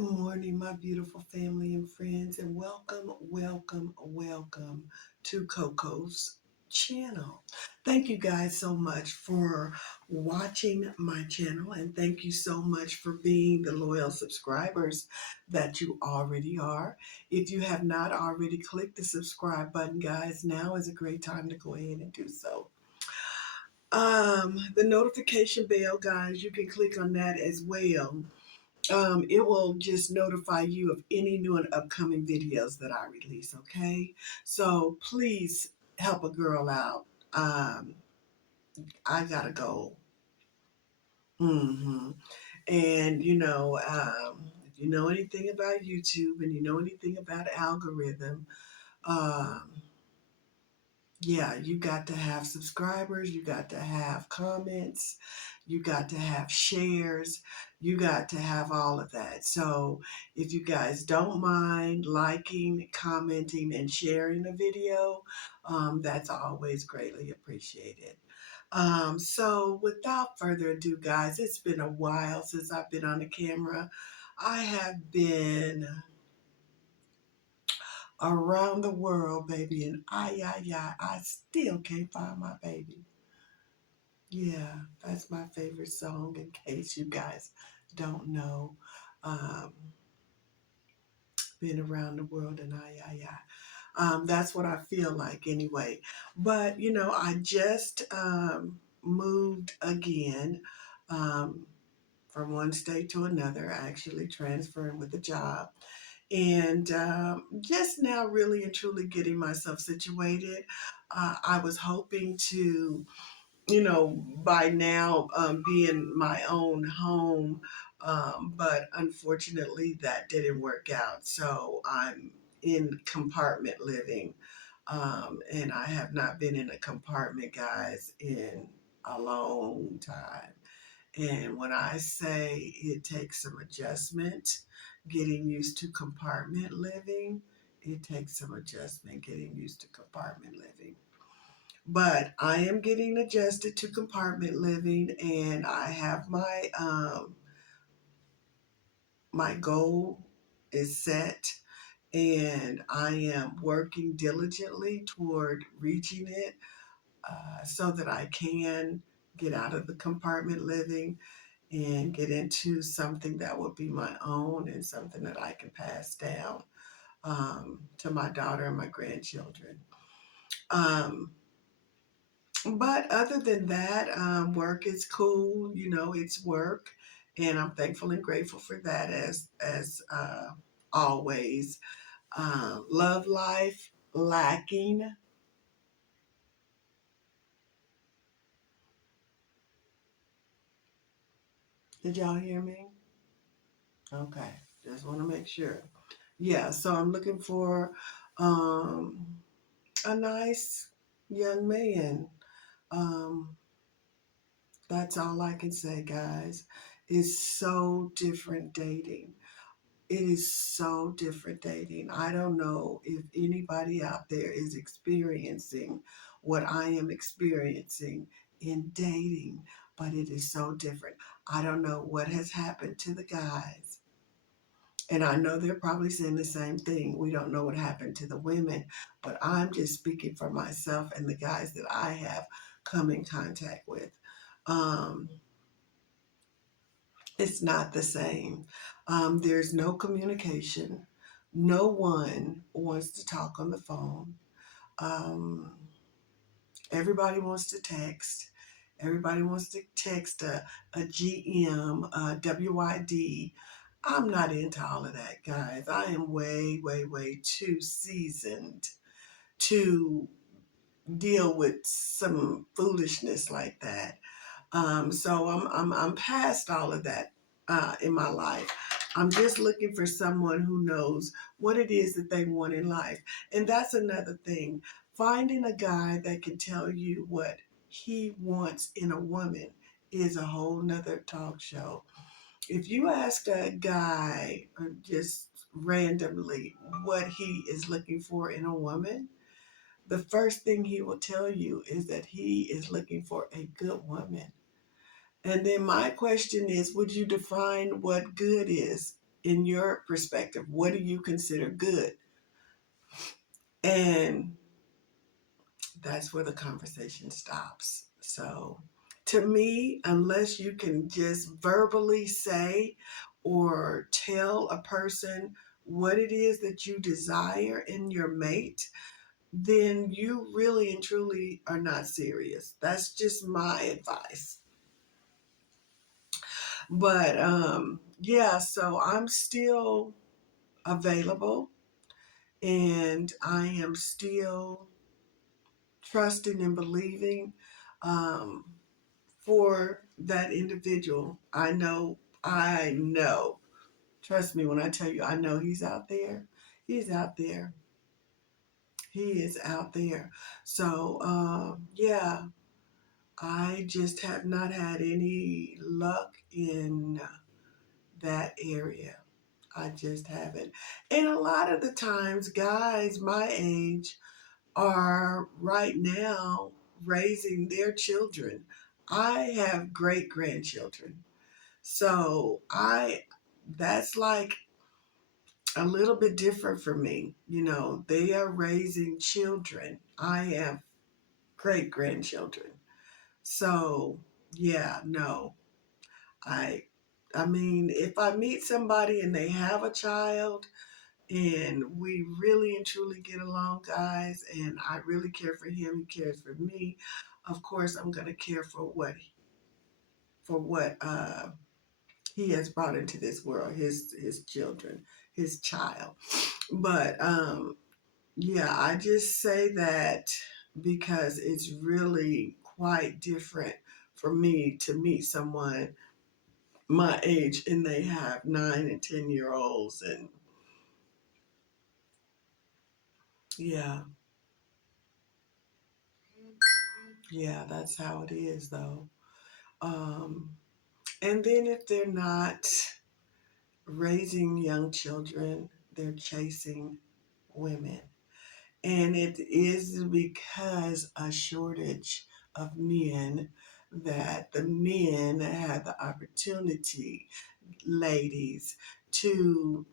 Good morning, my beautiful family and friends, and welcome to Coco's channel. Thank you guys so much for watching my channel, and thank you so much for being the loyal subscribers that you already are. If you have not already clicked the subscribe button, guys, now is a great time to go ahead and do so. The notification bell, guys, you can click on that as well. It will just notify you of any new and upcoming videos that I release, okay? So please help a girl out. Um, I gotta go. hmm And, if you know anything about YouTube and you know anything about algorithm, um, yeah, you got to have subscribers, you got to have comments, you got to have shares, you got to have all of that. So if you guys don't mind liking, commenting, and sharing the video, that's always greatly appreciated. So without further ado, guys, it's been a while since I've been on the camera. I have been around the world, baby, and I still can't find my baby. Yeah, that's my favorite song in case you guys don't know. Um, been around the world and that's what I feel like anyway. But, I just moved again um, from one state to another, actually transferring with a job. And just now, really and truly getting myself situated. I was hoping to by now be in my own home. But unfortunately, that didn't work out. So I'm in compartment living. And I have not been in a compartment, guys, in a long time. And when I say it takes some adjustment, getting used to compartment living, it takes some adjustment getting used to compartment living. But I am getting adjusted to compartment living, and I have my goal is set, and I am working diligently toward reaching it, so that I can get out of the compartment living and get into something that will be my own and something that I can pass down to my daughter and my grandchildren. Um, But other than that, work is cool. It's work, and I'm thankful and grateful for that as always. Love life lacking. Did y'all hear me? Okay, just want to make sure. Yeah, so I'm looking for um, a nice young man. Um, that's all I can say, guys. It's so different dating. It is so different dating. I don't know if anybody out there is experiencing what I am experiencing in dating, but it is so different. I don't know what has happened to the guys. And I know they're probably saying the same thing. We don't know what happened to the women, but I'm just speaking for myself and the guys that I have come in contact with. Um, It's not the same. There's no communication. No one wants to talk on the phone. Um, Everybody wants to text. Everybody wants to text a GM, a WYD. I'm not into all of that, guys. I am way, way, way too seasoned to deal with some foolishness like that. So I'm past all of that in my life. I'm just looking for someone who knows what it is that they want in life. And that's another thing. Finding a guy that can tell you what he wants in a woman is a whole nother talk show. If you ask a guy just randomly what he is looking for in a woman, the first thing he will tell you is that he is looking for a good woman. And then my question is, would you define what good is? in your perspective, what do you consider good? And that's where the conversation stops. So, to me, unless you can just verbally say or tell a person what it is that you desire in your mate, then you really and truly are not serious. That's just my advice. But yeah, so I'm still available and I am still trusting and believing um, for that individual. I know, trust me when I tell you, I know he's out there. He's out there. He is out there. So, yeah, I just have not had any luck in that area. I just haven't. And a lot of the times, guys my age are right now raising their children. I have great grandchildren. So that's like a little bit different for me. You know, they are raising children. I have great grandchildren. So yeah, no, I, I mean, if I meet somebody and they have a child and we really and truly get along, guys, and I really care for him, he cares for me, of course I'm gonna care for what he has brought into this world, his children, his child. But yeah, I just say that because it's really quite different for me to meet someone my age and they have 9 and 10 year olds, and yeah, yeah, that's how it is though. Um, and then if they're not raising young children, they're chasing women. And it is because a shortage of men that the men have the opportunity, ladies, to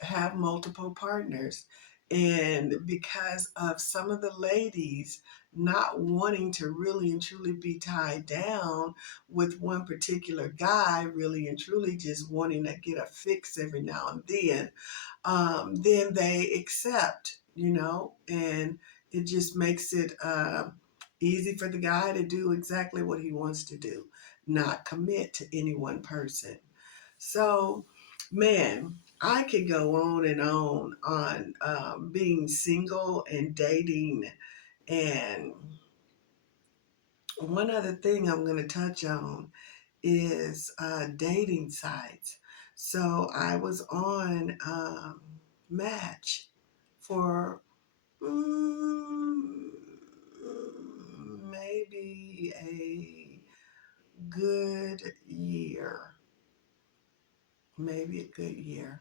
have multiple partners. And because of some of the ladies not wanting to really and truly be tied down with one particular guy, really and truly just wanting to get a fix every now and then they accept, and it just makes it easy for the guy to do exactly what he wants to do, not commit to any one person. So, man, I could go on being single and dating. And one other thing I'm going to touch on is dating sites. So I was on Match for mm, maybe a good year. Maybe a good year.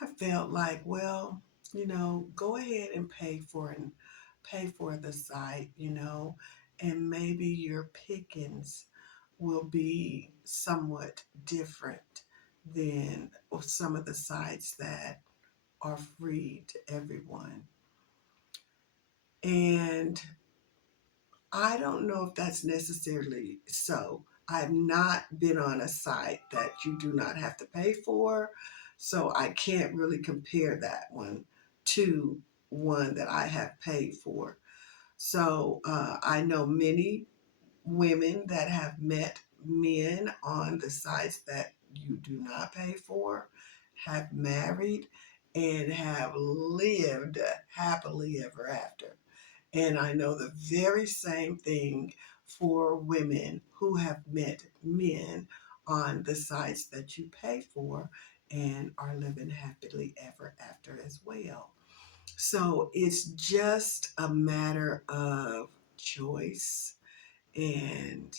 I felt like, well, go ahead and pay for the site, and maybe your pickings will be somewhat different than some of the sites that are free to everyone. And I don't know if that's necessarily so. I've not been on a site that you do not have to pay for, so I can't really compare that one to one that I have paid for. So I know many women that have met men on the sites that you do not pay for, have married, and have lived happily ever after. And I know the very same thing for women who have met men on the sites that you pay for and are living happily ever after as well. So it's just a matter of choice and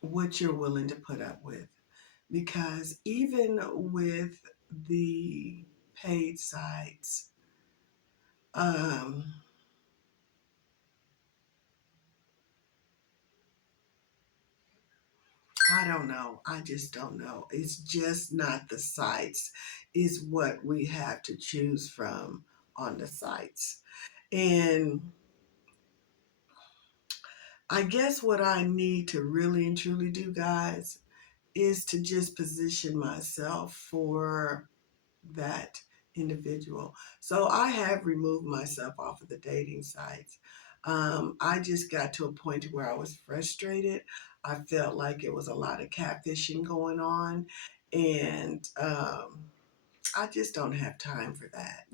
what you're willing to put up with. Because even with the paid sites, um, don't know. I just don't know. It's just not the sites, is what we have to choose from on the sites. And I guess what I need to really and truly do, guys, is to just position myself for that individual. So I have removed myself off of the dating sites. I just got to a point where I was frustrated. I felt like it was a lot of catfishing going on, and I just don't have time for that.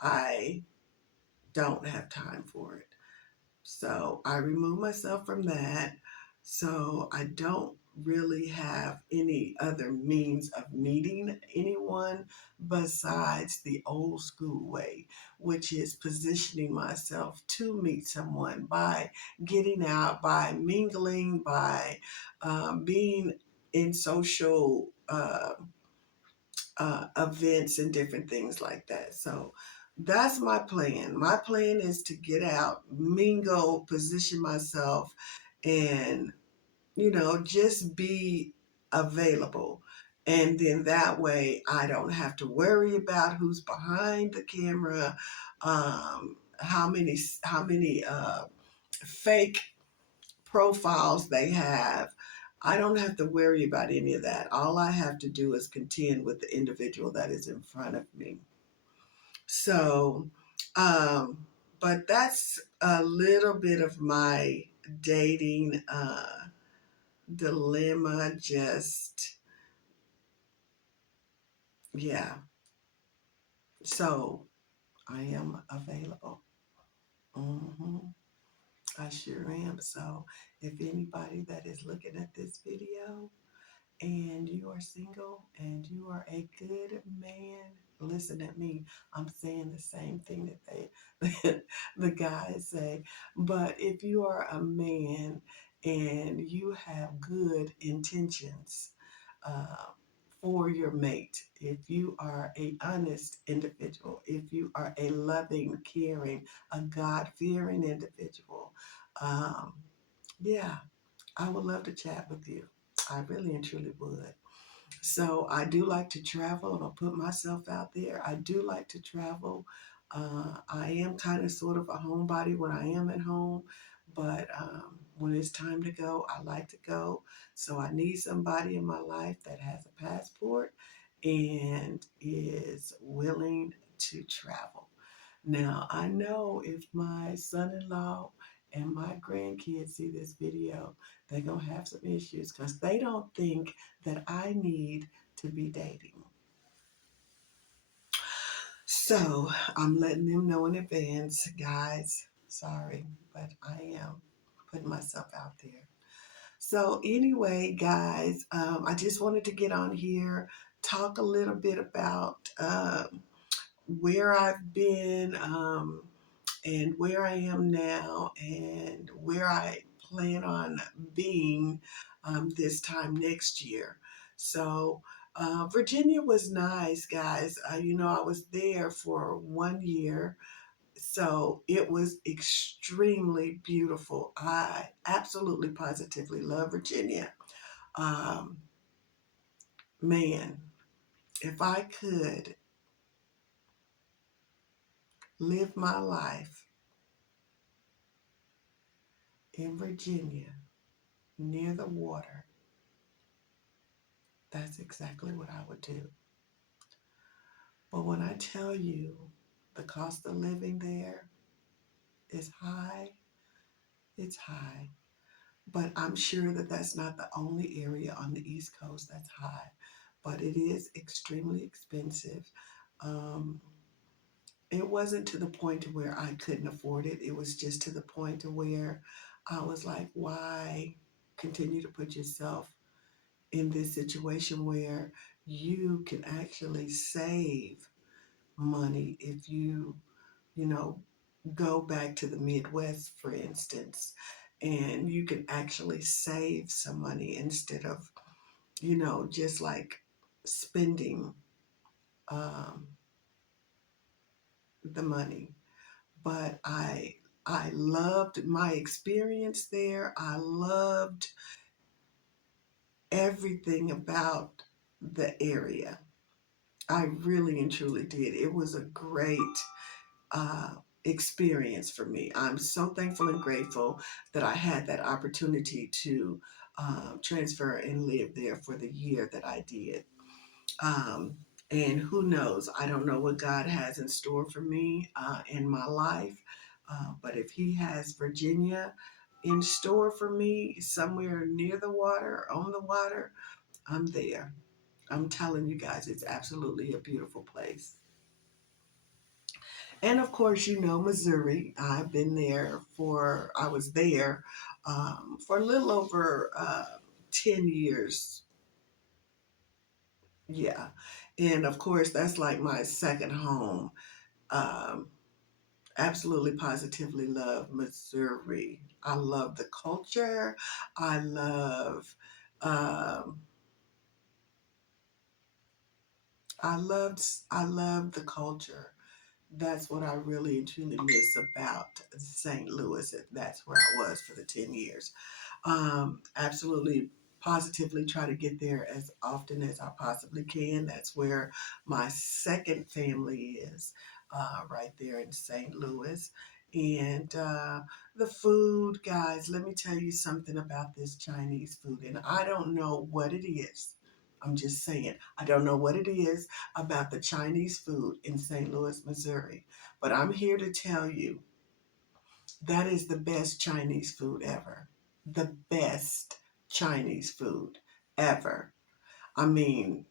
I don't have time for it. So I removed myself from that. So I don't really have any other means of meeting anyone besides the old school way, which is positioning myself to meet someone by getting out, by mingling, by being in social events and different things like that. So that's my plan. My plan is to get out, mingle, position myself, and, just be available. And then that way I don't have to worry about who's behind the camera, how many fake profiles they have. I don't have to worry about any of that. All I have to do is contend with the individual that is in front of me. So, um, but that's a little bit of my dating dilemma. Just, yeah. So I am available. hmm I sure am. So if anybody that is looking at this video and you are single and you are a good man, listen at me. I'm saying the same thing that the guys say. But if you are a man and you have good intentions uh, for your mate, if you are a honest individual, if you are a loving, caring, a God-fearing individual, um, yeah, I would love to chat with you. I really and truly would. So I do like to travel, and I'll put myself out there. I do like to travel. I am kind of sort of a homebody when I am at home, but when it's time to go, I like to go. So I need somebody in my life that has a passport and is willing to travel. Now, I know if my son-in-law and my grandkids see this video, they're going to have some issues because they don't think that I need to be dating. So I'm letting them know in advance, guys. Sorry, but I am putting myself out there. So anyway, guys, I just wanted to get on here, talk a little bit about where I've been, and where I am now and where I plan on being this time next year. So, Virginia was nice, guys. I was there for 1 year. So it was extremely beautiful. I absolutely positively love Virginia. Um, Man, if I could live my life in Virginia near the water, that's exactly what I would do. But when I tell you the cost of living there is high, it's high. But I'm sure that that's not the only area on the East Coast that's high. But it is extremely expensive. Um, it wasn't to the point to where I couldn't afford it. It was just to the point to where I was like, why continue to put yourself in this situation where you can actually save money if you know, go back to the Midwest, for instance, and you can actually save some money instead of, just like spending um, the money. But I loved my experience there. I loved everything about the area. I really and truly did. It was a great uh, experience for me. I'm so thankful and grateful that I had that opportunity to transfer and live there for the year that I did. Um, and who knows? I don't know what God has in store for me in my life. But if He has Virginia in store for me somewhere near the water, on the water, I'm there. I'm telling you guys, it's absolutely a beautiful place. And of course, you know, Missouri. I was there for a little over 10 years. Yeah. And of course, that's like my second home. Um, Absolutely, positively love Missouri. I love the culture. I love, um, I love the culture. That's what I really and truly miss about St. Louis. That's where I was for the 10 years. Absolutely, positively try to get there as often as I possibly can. That's where my second family is, right there in St. Louis. And the food, guys, let me tell you something about this Chinese food. And I don't know what it is. I'm just saying, I don't know what it is about the Chinese food in St. Louis, Missouri. But I'm here to tell you that is the best Chinese food ever. The best Chinese food ever. I mean,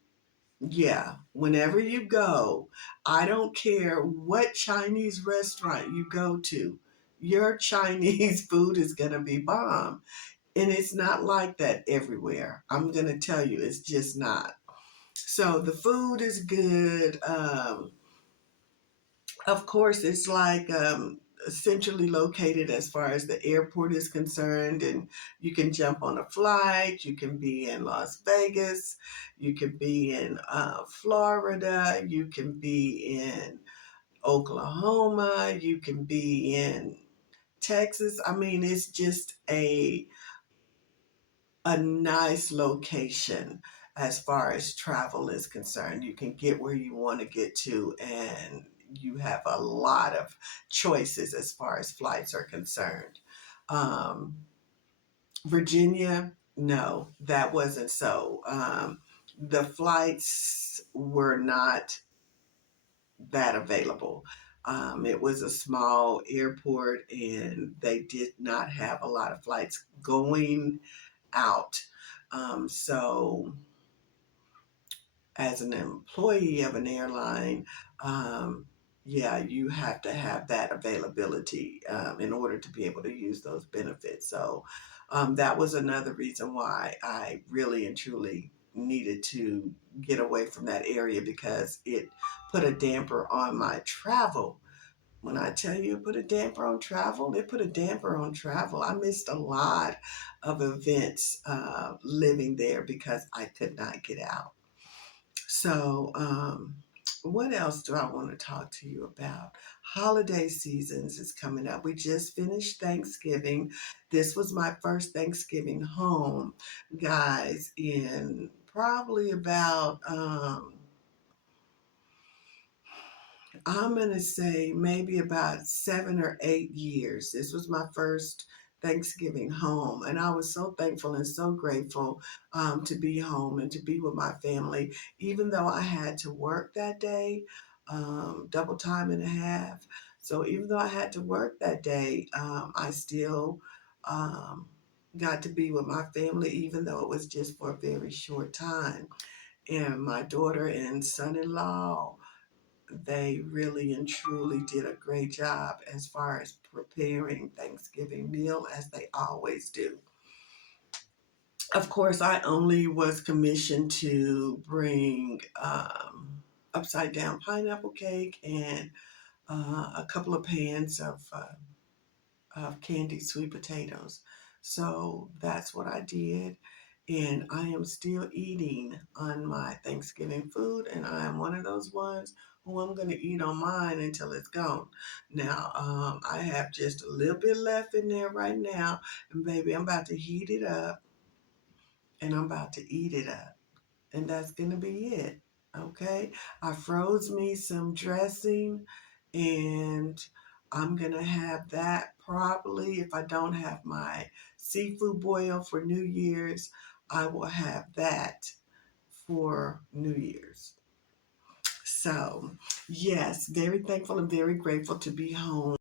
yeah, whenever you go, I don't care what Chinese restaurant you go to, your Chinese food is going to be bomb. And it's not like that everywhere. I'm going to tell you, it's just not. So the food is good. Of course, it's like centrally located as far as the airport is concerned, and you can jump on a flight. You can be in Las Vegas, you can be in Florida, you can be in Oklahoma, you can be in Texas. I mean, it's just a nice location as far as travel is concerned. You can get where you want to get to, and you have a lot of choices as far as flights are concerned. Um, Virginia, no, that wasn't so. The flights were not that available. It was a small airport, and they did not have a lot of flights going out. So, as an employee of an airline, um, yeah, you have to have that availability in order to be able to use those benefits. So, that was another reason why I really and truly needed to get away from that area because it put a damper on my travel. When I tell you it put a damper on travel, it put a damper on travel. I missed a lot of events living there because I could not get out. So, what else do I want to talk to you about? Holiday seasons is coming up. We just finished Thanksgiving. This was my first Thanksgiving home, guys, in probably about I'm going to say maybe about 7 or 8 years. This was my first Thanksgiving home, and I was so thankful and so grateful to be home and to be with my family, even though I had to work that day, double time and a half. So even though I had to work that day, I still um, got to be with my family, even though it was just for a very short time. And my daughter and son-in-law, they really and truly did a great job as far as preparing Thanksgiving meal as they always do. Of course, I only was commissioned to bring upside down pineapple cake and a couple of pans of candied sweet potatoes. So that's what I did. And I am still eating on my Thanksgiving food, and I am one of those ones who I'm going to eat on mine until it's gone. Now, I have just a little bit left in there right now, and baby, I'm about to heat it up and I'm about to eat it up. And that's going to be it. Okay. I froze me some dressing, and I'm going to have that probably. If I don't have my seafood boil for New Year's, I will have that for New Year's. So, yes, very thankful and very grateful to be home.